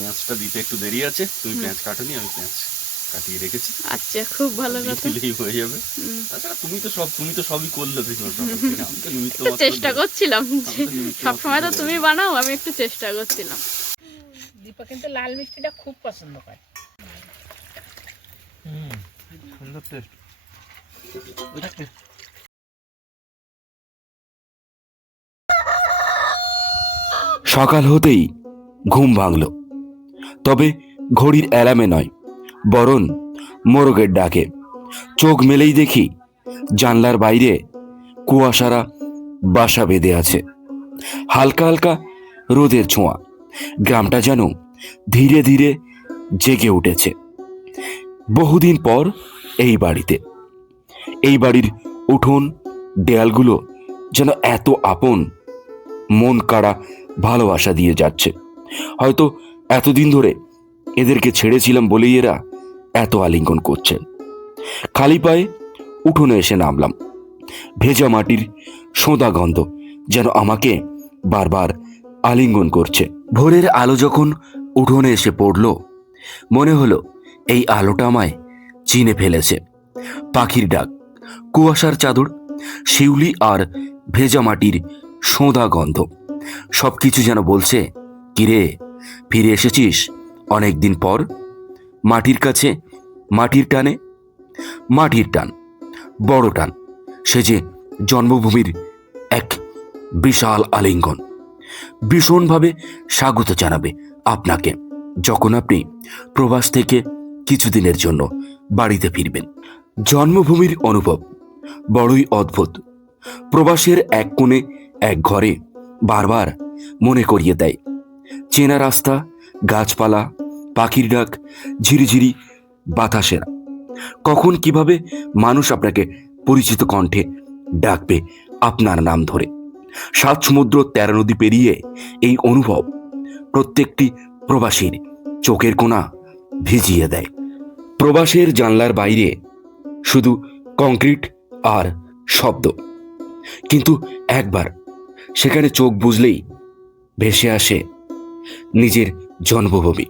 পেঁয়াজটা দিতে একটু দেরি আছে, তুমি পেঁয়াজ কাটোনি, আমি পেঁয়াজ কাটিয়ে রেখেছি। আচ্ছা, খুব ভালো কথা। দিলেই হয়ে যাবে। আচ্ছা, তুমি তো সবই করলে দেখো, আমি তো নিমিত্ত একটু মাত্র চেষ্টা করছিলাম যে সবসময় তো দিলাম। তুমি বানাও, আমি একটু চেষ্টা করছিলাম। দীপা কিন্তু লাল মিষ্টিটা খুব পছন্দ করে। সুন্দর টেস্ট। সকাল হতেই ঘুম ভাঙল, তবে ঘড়ির অ্যালার্মে নয়, বরং মোরগের ডাকে। চোখ মেলেই দেখি জানলার বাইরে কুয়াশারা বাসা বেঁধে আছে। হালকা হালকা রোদের ছোঁয়া, গ্রামটা যেন ধীরে ধীরে জেগে উঠেছে। বহুদিন পর এই বাড়িতে, এই বাড়ির উঠোন দেয়ালগুলো যেন এত আপন, মন কাড়া ভালোবাসা দিয়ে যাচ্ছে। হয়তো এতদিন ধরে এদেরকে ছেড়েছিলাম বলেই এরা এত আলিঙ্গন করছে। খালি পায়ে উঠোনে এসে নামলাম। ভেজা মাটির সোঁদা গন্ধ যেন আমাকে বারবার আলিঙ্গন করছে। ভোরের আলো যখন উঠোনে এসে পড়ল, মনে হলো এই আলোটা আমায় চিনে ফেলেছে। পাখির ডাক, কুয়াশার চাদর, শিউলি আর ভেজা মাটির সোঁদা গন্ধ, সবকিছু যেন বলছে, কিরে ফিরে এসেছিস অনেকদিন পর। মাটির কাছে, মাটির টানে, মাটির টান, বড় টান। সে যে জন্মভূমির এক বিশাল আলিঙ্গন, ভীষণভাবে স্বাগত জানাবে আপনাকে যখন আপনি প্রবাস থেকে কিছুদিনের জন্য বাড়িতে ফিরবেন। জন্মভূমির অনুভব বড়ই অদ্ভুত। প্রবাসের এক কোণে এক ঘরে বারবার মনে করিয়ে দেয় চেনা রাস্তা, গাছপালা, পাখির ডাক, ঝিরিঝিরি বাতাসেরা। কখন কিভাবে মানুষ আপনাকে পরিচিত কণ্ঠে ডাকবে আপনার নাম ধরে। 7 সমুদ্র 13 নদী পেরিয়ে এই অনুভব প্রত্যেকটি প্রবাসীর চোখের কোণা ভিজিয়ে দেয়। প্রবাসের জানলার বাইরে শুধু কংক্রিট আর শব্দ, কিন্তু একবার সেখানে চোখ বুঝলেই ভেসে আসে নিজের জন্মভূমি।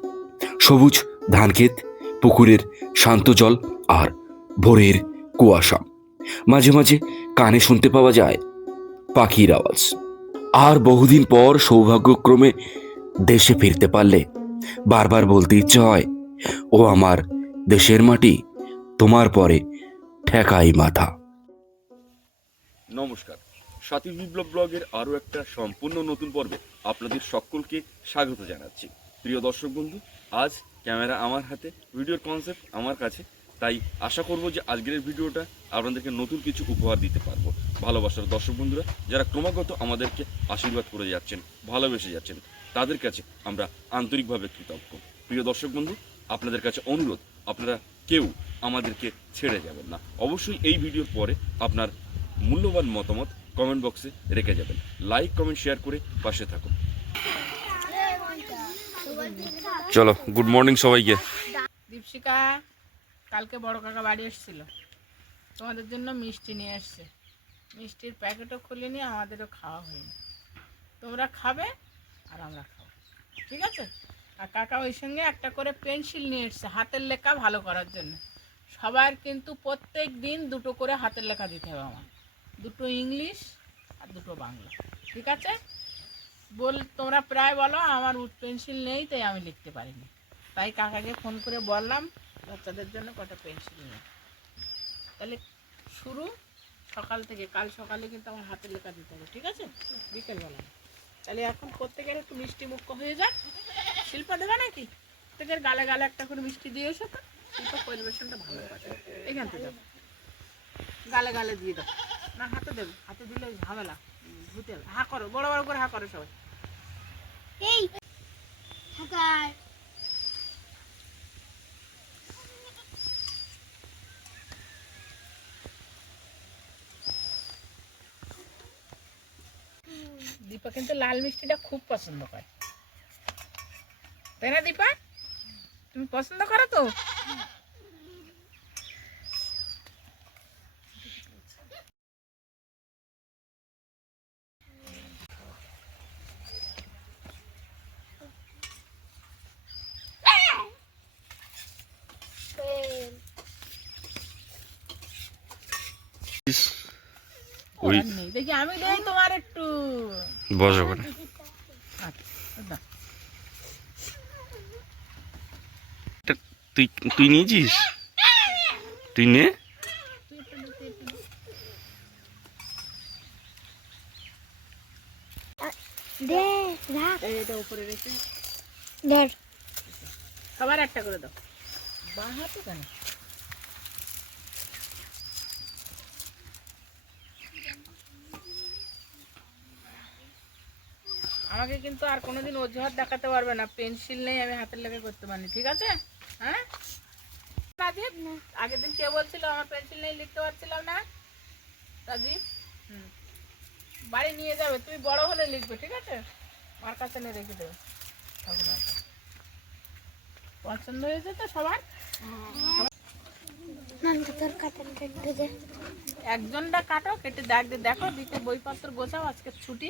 সবুজ ধানক্ষেত, পুকুরের শান্ত জল আর ভোরের কুয়াশা। মাঝে মাঝে কানে শুনতে পাওয়া যায় পাখির আওয়াজ। আর বহুদিন পর সৌভাগ্যক্রমে দেশে ফিরতে পারলে বারবার বলতে ইচ্ছে হয়, ও আমার দেশের মাটি, তোমার পরে ঠেকাই মাথা। নমস্কার, সাথী বিপ্লব ব্লগের আরও একটা সম্পূর্ণ নতুন পর্বে আপনাদের সকলকে স্বাগত জানাচ্ছি। প্রিয় দর্শক বন্ধু, আজ ক্যামেরা আমার হাতে, ভিডিওর কনসেপ্ট আমার কাছে, তাই আশা করব যে আজকের ভিডিওটা আপনাদেরকে নতুন কিছু উপহার দিতে পারবো। ভালোবাসার দর্শক বন্ধুরা যারা ক্রমাগত আমাদেরকে আশীর্বাদ করে যাচ্ছেন, ভালোবেসে যাচ্ছেন, তাদের কাছে আমরা আন্তরিকভাবে কৃতজ্ঞ। প্রিয় দর্শক বন্ধু, আপনাদের কাছে অনুরোধ, আপনারা কেউ আমাদেরকে ছেড়ে যাবেন না। অবশ্যই এই ভিডিওর পরে আপনার মূল্যবান মতামত কমেন্ট বক্সে রেখে যাবেন। লাইক, কমেন্ট, শেয়ার করে পাশে থাকুন। চলো, গুড মর্নিং সবাইকে। দীপশিকা কালকে বড় কাকা বাড়ি এসেছিল, তোমাদের জন্য মিষ্টি নিয়ে এসছে। মিষ্টির প্যাকেটও খুলিনি, আমাদেরও খাওয়া হয়নি। তোমরা খাবে আর আমরা খাবো, ঠিক আছে? আর কাকা ওই সঙ্গে একটা করে পেন্সিল নিয়ে এসছে হাতের লেখা ভালো করার জন্য। সবার কিন্তু প্রত্যেক দিন 2টো করে হাতের লেখা দিতে হবে আমার, 2টো ইংলিশ আর 2টো বাংলা, ঠিক আছে? তোমরা প্রায় বলো আমার পেন্সিল নেই, তাই আমি লিখতে পারিনি। তাই কাকাকে ফোন করে বললাম বাচ্চাদের জন্য কটা পেন্সিল নিয়ে। তাহলে শুরু সকাল থেকে, কাল সকালে কিন্তু আমার হাতের লেখা দিতে হবে, ঠিক আছে? বিকেলবেলা। তাহলে এখন প্রত্যেকের একটু মিষ্টি মুখ হয়ে যাক। শিল্পা দেবে নাকি? প্রত্যেকের গালে গালে একটা করে মিষ্টি দিয়ে এসো তো, শিল্পা পরিবেশনটা ভালো করে। এখান থেকে দাও, গালে গালে দিয়ে দাও। না হাতে দেবে, হাতে দিলে ঝামেলা, ভূতে। হা করো, বড় বড় করে হা করো সবাই। এই হাকার দীপা কিন্তু লাল মিষ্টিটা খুব পছন্দ করে, তাই না দীপা? তুমি পছন্দ করো তো? ওই করার নেই। দেখি আমি দেই তোমার একটু। বসো করে আচ্ছা, দাও। তুই তুই নিয়েছিস, তুই নে। দে রাখ এটা উপরে রেখে ধর সবার একটা করে দাও। বাঁ হাতে কেন? আমাকে কিন্তু আর কোনোদিন অজুহাত দেখাতে পারবে না, পেন্সিল নেই আমি হাতের লেগে করতে পারিনি, ঠিক আছে? হ্যাঁ রাজীব, আগের দিন কে বলছিল আমার পেন্সিল নেই লিখতে পারছিলাম না? রাজীব, বাড়ি নিয়ে যাবে, তুমি বড় হলে লিখবে, ঠিক আছে? আমার কাছে নিয়ে রেখে দেবে। পছন্দ হয়েছে তো সবার? নানটা তোর কাটান কেটে দে একজনটা কাটো, কেটে দেখো দিকে বইপত্র গোছাও, আজকে ছুটি,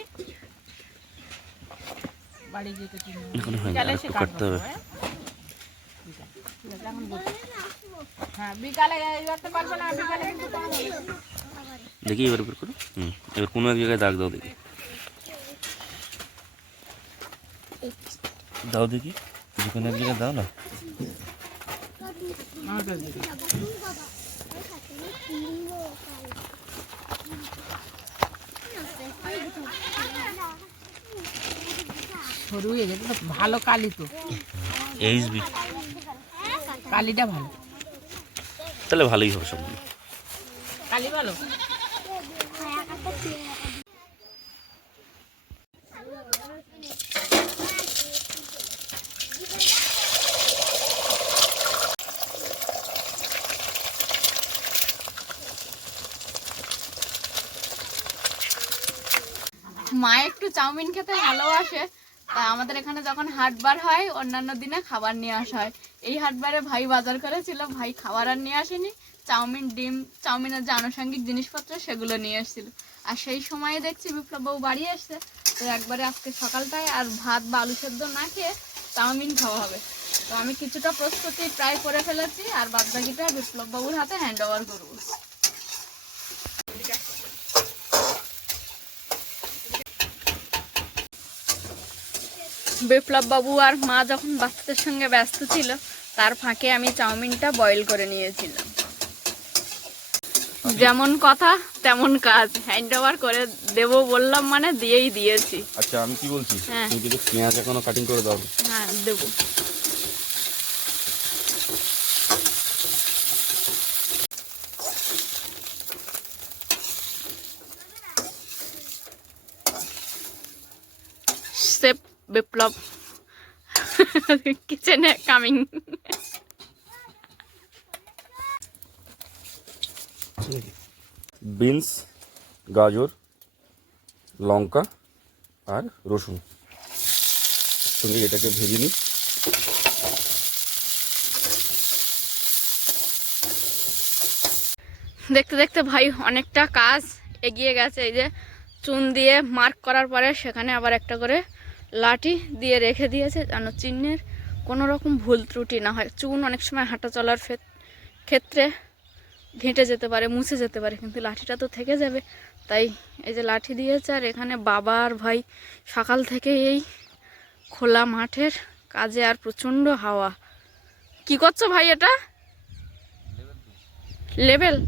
বাড়ি যেতে এখনো হয়নি, বিকালে আর এসে একটু কাটবো, কাটতে হবে। হ্যাঁ? ঠিক আছে, এখন গোছাও। হ্যাঁ বিকালে করতে পারবে না, বিকালে কিন্তু তোমার হবে। দেখি এবার বের করো। এবার কোনো এক জায়গায় দাগ দাও, দেখি দাও, দেখি যে কোনো এক জায়গায় দাও না। আমার কাছে দিকে। সরু হয়ে গেছে তো, ভালো কালি তো, এইচবি কালিটা ভালো, তাহলে ভালোই হবে সব। কালি ভালো। মা একটু চাউমিন খেতে ভালোবাসে, তা আমাদের এখানে যখন হাটবার হয় অন্যান্য দিনে খাবার নিয়ে আসা হয়। এই হাটবারে ভাই বাজার করেছিল, ভাই খাবার আর নিয়ে আসেনি, চাউমিন, ডিম, চাউমিনের যে আনুষঙ্গিক জিনিসপত্র সেগুলো নিয়ে এসেছিল। আর সেই সময়ে দেখছি বিপ্লব বাবু বাড়ি এসছে, তো একবারে আজকে সকালটায় আর ভাত বা আলু সেদ্ধ না খেয়ে চাউমিন খাওয়া হবে। তো আমি কিছুটা প্রস্তুতি প্রায় করে ফেলেছি, আর বাদ বাকিটা বিপ্লব বাবুর হাতে হ্যান্ড ওভার করবো। বিপ্লব বাবু আর মা যখন বাচ্চাদের সঙ্গে ব্যস্ত ছিল, তার ফাঁকে আমি চাউমিনটা বয়েল করে নিয়েছিলাম। যেমন কথা তেমন কাজ, হ্যান্ড ওভার করে দেবো বললাম মানে দিয়েই দিয়েছি। আচ্ছা আমি কি বলছি, হ্যাঁ। তুমি যদি পেঁয়াজ এখনো কাটিং করে দাও। হ্যাঁ দেবো। শেফ বিপ্লব কিচেনে কামিং। বিনস, গাজর, লঙ্কা আর রসুন সঙ্গে এটাকে ভেজে নিই। দেখতে দেখতে ভাই অনেকটা কাজ এগিয়ে গেছে। এই যে চুন দিয়ে মার্ক করার পরে সেখানে আবার একটা করে লাঠি দিয়ে রেখে দিয়েছে, যেন চিহ্নের কোনো রকম ভুল ত্রুটি না হয়। চুন অনেক সময় হাঁটা চলার ক্ষেত্রে ঘেঁটে যেতে পারে, মুছে যেতে পারে, কিন্তু লাঠিটা তো থেকে যাবে। তাই এই যে লাঠি দিয়েছে। আর এখানে বাবা আর ভাই সকাল থেকে এই খোলা মাঠের কাজে, আর প্রচণ্ড হাওয়া। কি করছো ভাই এটা? লেবেল?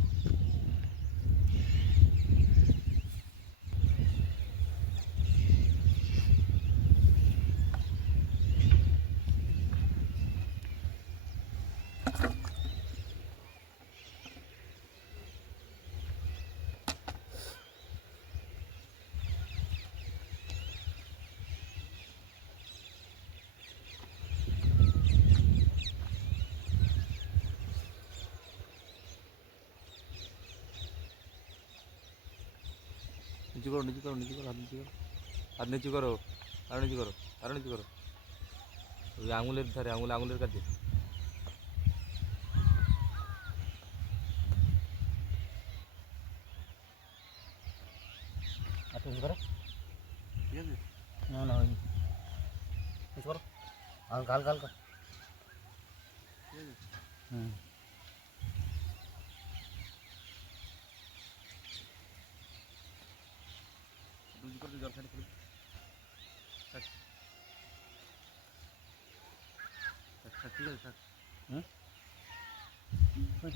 নিচু করো, নিচু করো, নিচু করো, হাত নিচু করো, হাত নিচু করো, আরো নিচু করো, আরো নিচু করো। ওই আঙুলের ধারে, আঙুলের কাছে। হাত নিচু করো, ঠিক আছে? না না হয়নি, নিচু করো, হালকা হালকা হালকা, ঠিক আছে? হুম। জল খালি খুলি থাক ঠিক আছে থাক হুম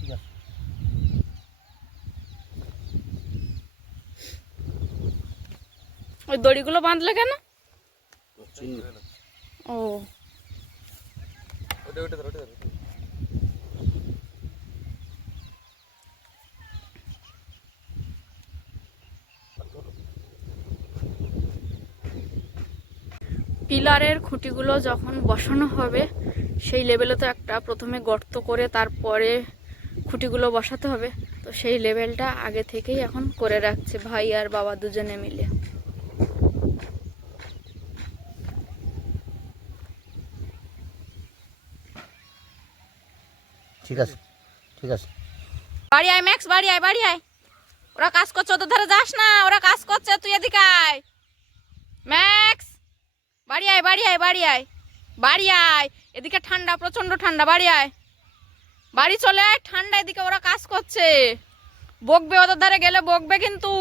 ঠিক আছে ওই দড়িগুলো বাঁধলে কেন? ও ওটা ওটা ধর, ওটা ধর। পিলারের খুঁটিগুলো যখন বসানো হবে সেই লেভেলে তো একটা প্রথমে গর্ত করে তারপরে খুঁটিগুলো বসাতে হবে, তো সেই লেভেলটা আগে থেকেই এখন করে রাখছে ভাই আর বাবা দুজনে মিলে। ঠিক আছে ঠিক আছে বাড়ি আয় ম্যাক্স, বাড়ি আয়, বাড়ি আয়। ওরা কাজ করছে, ওদের ধারে যাস না, ওরা কাজ করছে, তুই এদিকে আয়। ম্যাক্স বাড়ি আয়, বাড়ি আয়, বাড়ি আয়, বাড়ি আয়। এদিকে ঠান্ডা, প্রচন্ড ঠান্ডা, বাড়ি আয়, বাড়ি চলে আয়, ঠান্ডা। এদিকে ওরা কাজ করছে, বকবে, ওদের ধারে গেলে বকবে কিন্তু।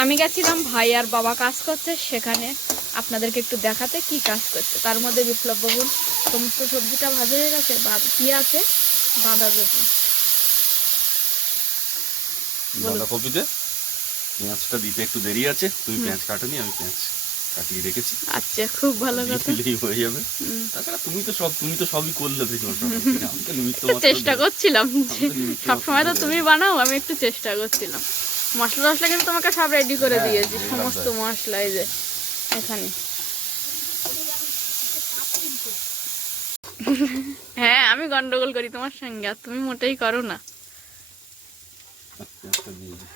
আমি গেছিলাম ভাই আর বাবা কাজ করছে সেখানে আপনাদেরকে একটু দেখাতে কি কাজ করছে। তার মধ্যে বিপ্লব বাবুর সমস্ত সবজিটা ভাজা হয়ে গেছে, কি আছে বাঁধাকপি। বাঁধাকপিতে পেঁয়াজটা দিতে একটু দেরি আছে, তুমি পেঁয়াজ কাটোনি, আমি পেঁয়াজ কাটিয়ে রেখেছি। আচ্ছা, খুব ভালো কথা। দিলেই হয়ে যাবে। তাছাড়া তুমি তো সবই করলে দেখো, আমি তো নিমিত্ত তো মাত্র চেষ্টা দিলাম। করছিলাম যে আমি তো নিমিত্ত সবসময় তো মাত্র তুমি বানাও, আমি একটু চেষ্টা করছিলাম। মশলা টশলা কিন্তু তোমাকে সব রেডি করে হ্যাঁ, দিয়েছি, এগুলো সমস্ত দেয়। মশলা এই যে এখানে। হ্যাঁ, আমি গন্ডগোল করি তোমার সঙ্গে, আর তুমি মোটেই করো না। পেঁয়াজটা দিয়ে দিই।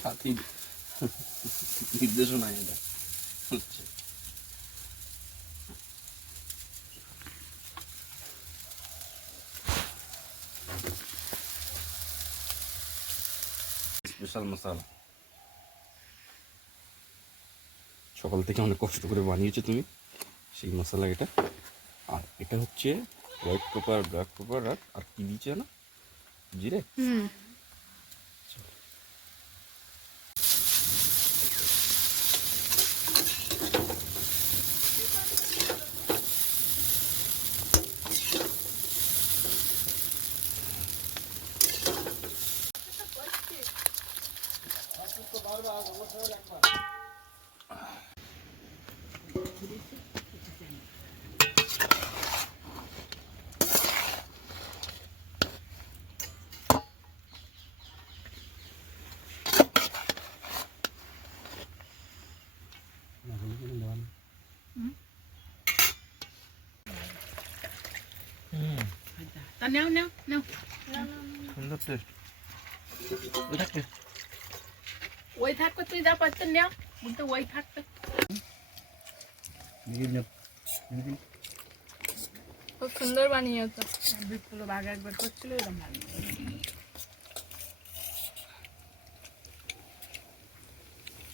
সাথী নির্দেশনা এটা হচ্ছে। স্পেশাল মশলা সকাল থেকে অনেক কষ্ট করে বানিয়েছো তুমি, সেই মশলা এটা। আর এটা হচ্ছে হোয়াইট পেপার, ব্ল্যাক পেপার, আর কি দিয়েছে না, জিরে। হুম, তা নেও নেও নেও, সুন্দর টেস্ট ওই থাকবে, তুই যা পারতেন নেও, বলতে ওই থাকবে। খুব সুন্দর বানিয়েছো। বিপ্লব আগে একবার করছিল, এরকম ভালো।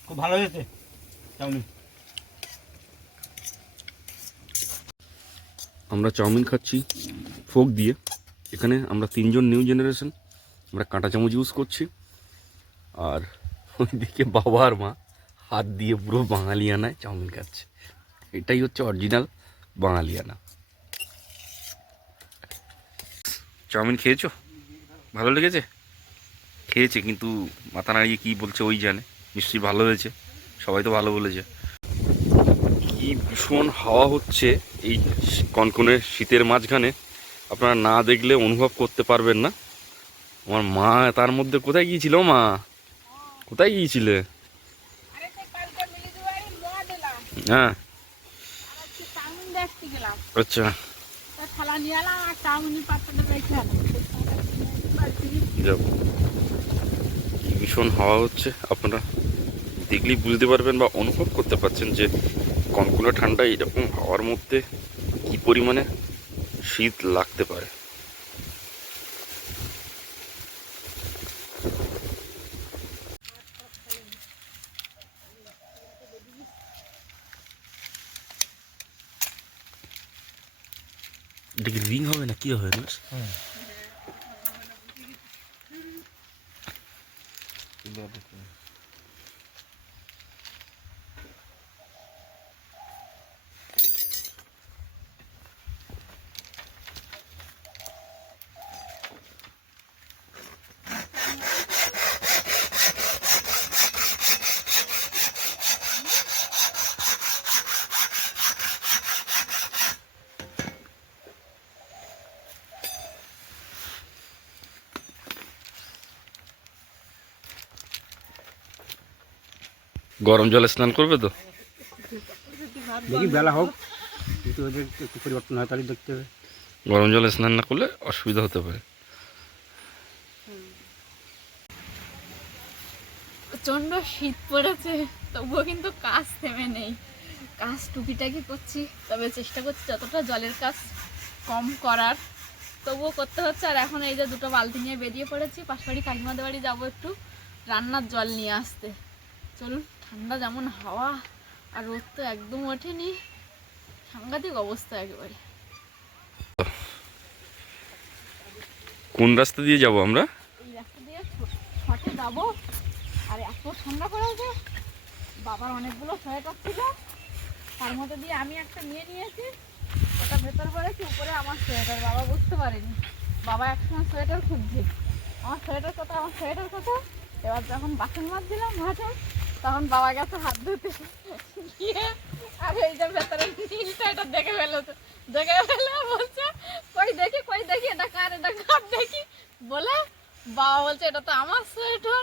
খুব ভালো হয়েছে চাউমিন। আমরা চাউমিন খাচ্ছি ফোক দিয়ে। এখানে আমরা তিনজন নিউ জেনারেশন, আমরা কাঁটা চামচ ইউজ করছি। আর ওইদিকে বাবা আর মা হাত দিয়ে পুরো বাঙালিয়ানায় চাউমিন খাচ্ছে। এটাই হচ্ছে অরিজিনাল বাঙালিয়ানা। চাউমিন খেয়েছো? ভালো লেগেছে? খেয়েছে, কিন্তু মাথা নাড়িয়ে কী বলছে ওই জানে। নিশ্চয়ই ভালো হয়েছে, সবাই তো ভালো বলেছে। কি ভীষণ হাওয়া হচ্ছে এই কনকনে শীতের মাঝখানে, আপনারা না দেখলে অনুভব করতে পারবেন না। আমার মা তার মধ্যে কোথায় গিয়েছিল? মা কোথায় গিয়েছিলে? হ্যাঁ, আচ্ছা, থালা নিয়ে এলাম আর চাউমিনের পাত্রটা রেখে এলাম। যাবো। কি ভীষণ হাওয়া হচ্ছে, আপনারা দেখলেই বুঝতে পারবেন বা অনুভব করতে পারছেন যে কনকনে ঠান্ডা এরকম হাওয়ার মধ্যে কি পরিমাণে শীত লাগতে পারে। এটাকে দিয়ে হয় না? গরম জলে স্নান করবে তো? দেখি বেলা হোক, কিন্তু ওদের একটু পরিবর্তন হয় তাহলে দেখতে হবে। গরম জলে স্নান না করলে অসুবিধা হতে পারে। প্রচণ্ড শীত পড়েছে, তবুও কিন্তু কাজ থেমে নেই। কাজ টুকিটাকি করছি, তবে চেষ্টা করছি যতটা জলের কাজ কম করার, তবুও করতে হচ্ছে। আর এখন এই যে দুটো বালতি নিয়ে বেরিয়ে পড়েছি, পাশবাড়ি কাকিমাদের বাড়ি যাবো একটু রান্নার জল নিয়ে আসতে। চলুন, ঠান্ডা যেমন হাওয়া আর রোদ তো একদম ওঠেনি, সাংঘাতিক অবস্থা একেবারে। কোন রাস্তা দিয়ে যাব আমরা? এই রাস্তা দিয়ে ছটে যাবো। আর এত ঠান্ডা পড়েছে, বাবার অনেকগুলো সোয়েটার ছিল, তার মধ্যে দিয়ে আমি একটা নিয়ে নিয়েছি, ওটা ভেতর পড়েছি, উপরে আমার সোয়েটার। বাবা বুঝতে পারেনি, বাবা একসময় সোয়েটার খুঁজছে, আমার সোয়েটার কোথায়। এবার যখন বাসন মাজছিলাম ঘাটে, তখন বাবা গেছে হাত ধুতে, গিয়ে আর এই যে ভেতরে নীলটা এটা দেখে ফেলে বলছে কই দেখি এটা কার দেখি বলে, বাবা বলছে এটা তো আমার সোয়েটার।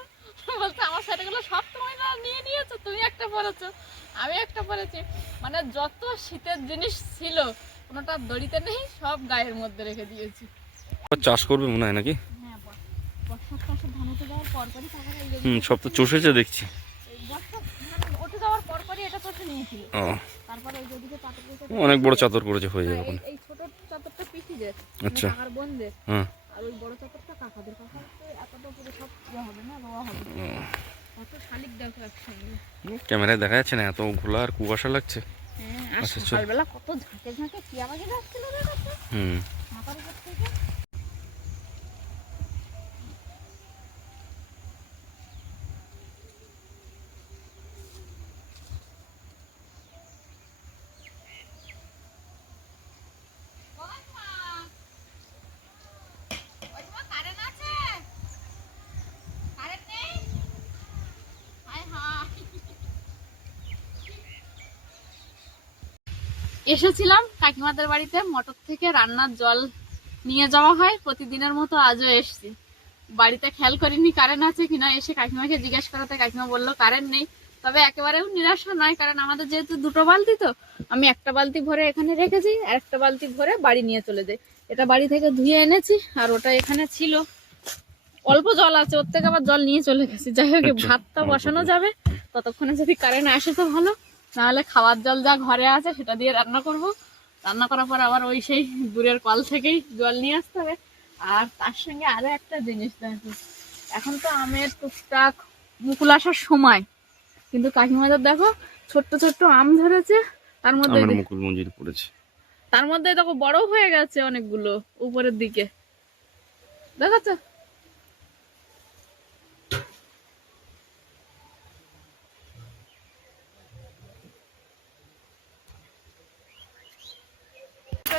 বলছে আমার সোয়েটারগুলো সব তোমায় না নিয়ে নিয়েছো, তুমি একটা পরেছো, আমি একটা পরেছি। মানে যত শীতের জিনিস ছিল কোনোটা দড়িতে নেই, সব গায়ের মধ্যে রেখে দিয়েছি। চাষ করবে মনে হয় নাকি? হ্যাঁ, বর্ষার পাশে ধান উঠে যাওয়ার পরপরই তারপরে এই যে সব তো চষেছে দেখছি। এই বর্ষা ধান উঠে যাওয়ার পরপরই এটা চষে নিয়েছিল। ও, তারপরে ওই যেদিকে পাতা অনেক বড় চাদর করেছে, হয়ে যাবে এখন। এই ছোট চাদরটা পিসিদের, আচ্ছা। কাকার বোনদের, হ্যাঁ। আর ওই বড় চাদরটা কাকাদের। কাকার তো এতটা পুরো সব ইয়ে হবে না, বাবা হবে। কত শালিক দেখো একসঙ্গে। ক্যামেরায় দেখা যাচ্ছে না, এত ঘোলা আর কুয়াশা লাগছে। হ্যাঁ, আর আচ্ছা, চল। সকালবেলা কত ঝাঁকে ঝাঁকে টিয়া পাখি যাচ্ছিল রে কাছে, মাথার উপর থেকে। এসেছিলাম কাকিমাদের বাড়িতে, মোটর থেকে রান্নার জল নিয়ে যাওয়া হয় প্রতিদিনের মতো, আজও এসছি। বাড়িতে খেয়াল করিনি কারেন্ট আছে কিনা, এসে কাকিমাকে জিজ্ঞেস করাতে কাকিমা বললো কারেন্ট নেই। তবে একেবারেও নিরাশা নয়, কারণ আমাদের যেহেতু দুটো বালতি, তো আমি একটা বালতি ভরে এখানে রেখেছি, আর একটা বালতি ভরে বাড়ি নিয়ে চলে যাই। এটা বাড়ি থেকে ধুয়ে এনেছি, আর ওটা এখানে ছিল, অল্প জল আছে, ওর থেকে আবার জল নিয়ে চলে গেছি। যাই হোক, ভাতটা বসানো যাবে, ততক্ষণে যদি কারেন্ট আসে তো ভালো, নাহলে খাওয়ার জল যা ঘরে আছে সেটা দিয়ে রান্না করব। রান্না করার পর আবার ওই সেই দূরের কল থেকেই জল নিয়ে আসতে হবে। আর তার সঙ্গে আরো একটা জিনিস দেখো, এখন তো আমের টুকটাক মুকুল আসার সময়, কিন্তু কাকিমাদের দেখো ছোট্ট ছোট্ট আম ধরেছে, তার মধ্যে মুকুল মঞ্জিল পড়েছে, তার মধ্যে দেখো বড় হয়ে গেছে অনেকগুলো উপরের দিকে, দেখাচ্ছ?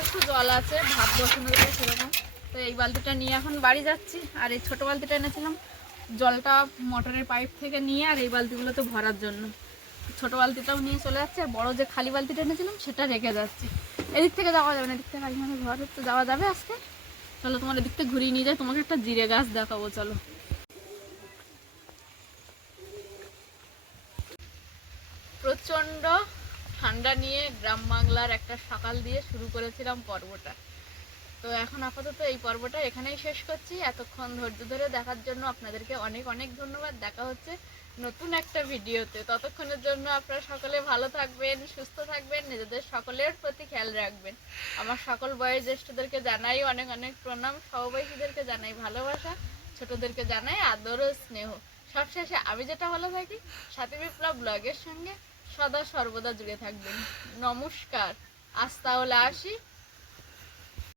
একটু জল আছে, ভাত বসানো যাবে সেরকম। তো এই বালতিটা নিয়ে এখন বাড়ি যাচ্ছি, আর এই ছোট বালতিটা এনেছিলাম জলটা মোটরের পাইপ থেকে নিয়ে, আর এই বালতিগুলোতে ভরার জন্য। ছোট বালতিটাও নিয়ে চলে যাচ্ছে, আর বড় যে খালি বালতিটা এনেছিলাম সেটা রেখে যাচ্ছি। এদিক থেকে যাওয়া যাবে না, এদিক থেকে কাকিমাদের ঘর তো যাওয়া যাবে আজকে। চলো তোমার এদিক থেকে ঘুরিয়ে নিয়ে যাই, তোমাকে একটা জিরে গাছ দেখাবো, চলো। প্রচণ্ড ঠান্ডা নিয়ে গ্রাম বাংলার একটা সকাল দিয়ে শুরু করেছিলাম পর্বটা। তো এখন আপাতত এই পর্বটা এখানেই শেষ করছি। এতক্ষণ ধৈর্য ধরে দেখার জন্য আপনাদেরকে অনেক অনেক ধন্যবাদ। দেখা হচ্ছে নতুন একটা ভিডিওতে। ততক্ষণের জন্য আপনারা সকলে ভালো থাকবেন, সুস্থ থাকবেন, নিজেদের সকলের প্রতি খেয়াল রাখবেন। আমার সকল বয়োজ্যেষ্ঠদেরকে জানাই অনেক অনেক প্রণাম, সহবয়সীদেরকে জানাই ভালোবাসা, ছোটদেরকে জানাই আদর ও স্নেহ। সবশেষে আমি যেটা বলে থাকি, সাথী বিপ্লব ব্লগের সঙ্গে সদা সর্বদা জুড়ে থাকবেন। নমস্কার, আজ তাহলে আসি।